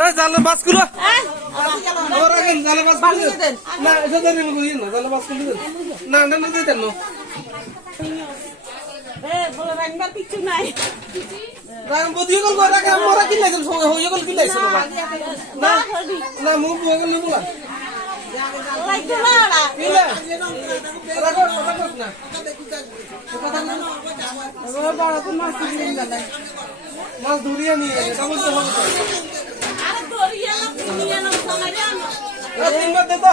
এই জালে মাছগুলো ওরা কেন জালে মাছ না না না দিতেন না না মু বুয়া কল মাছ নিয়ে ধরিয়ে নিয়ে গেছে এটা বলতে হবে তো। আরে এলাম, কিনে এলাম, সঙ্গে যাব। এ তিনবার দে তো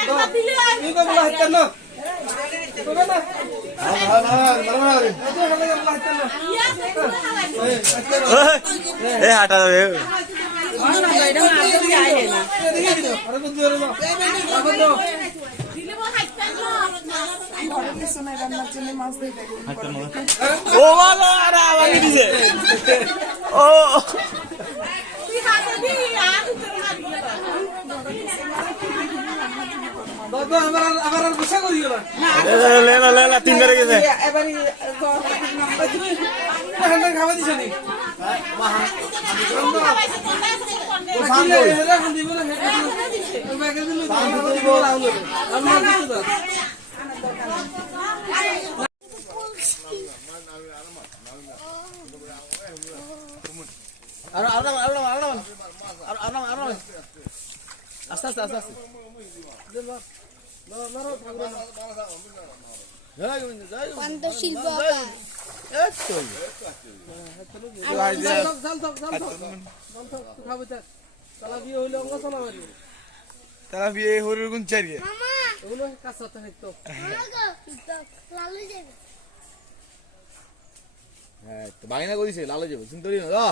আরে দিলে আর তুমি তো বলা হচ্ছে না না না না হাঁটা যাবে না না। ও বাবা আরে ও আর গুছা না তিন বেড়ে গেছে খাওয়া দিছ নি দিব দিতে দাও আরও আরও আরও আরও আরও আরও আরও আস্তে আস্তে আস্তে আস্তে। তারা বিয়ে হরির গুণ চারিয়ে। মামা এগুলো কাঁচাতে হইতো লালু যাবে হ্যাঁ তো বাগিনা করিছে লালো যাবে চিন্তা করি না যা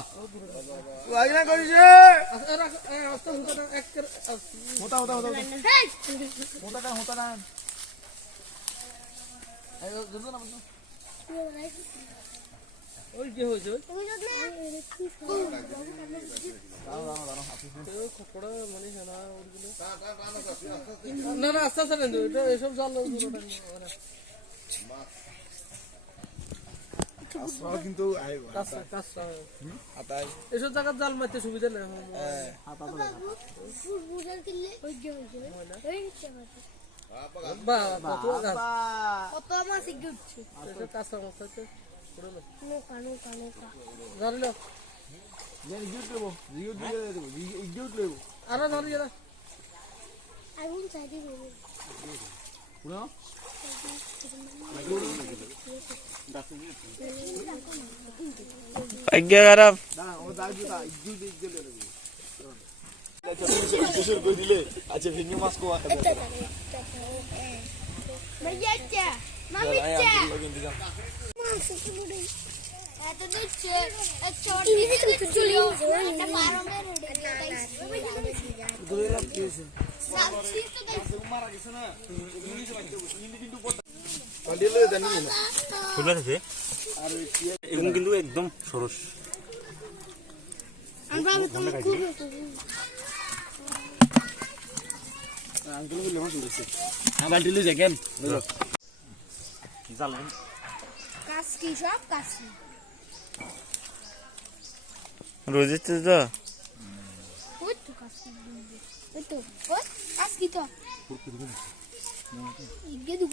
বাগিনা করিছে। হোতা হোতা হোতা হোতা না হোতা না না ওই যে মানে না না আস্তে আস্তে এসব জাল কিন্তু আইব কাঁচা কাঁচা হাতাই এসব জায়গার জাল মারতে সুবিধা দেবো আরও ধরিয়ে না আগুন চাইতে দেবে। আজ্ঞা খারাপ। দাঁড়া ও দাঁড় দিতা দিলে চলি আছে এবং কিন্তু একদম সরস। আমরা আমি তো খুব আঙ্কেল বলে মাছ উঠেছে বালতি লয়ে যা কেন? জাল কাসকি সব কাসকি রোজে তো। ওই তো কাসকি ওই তো ওই তো ইগে দুগা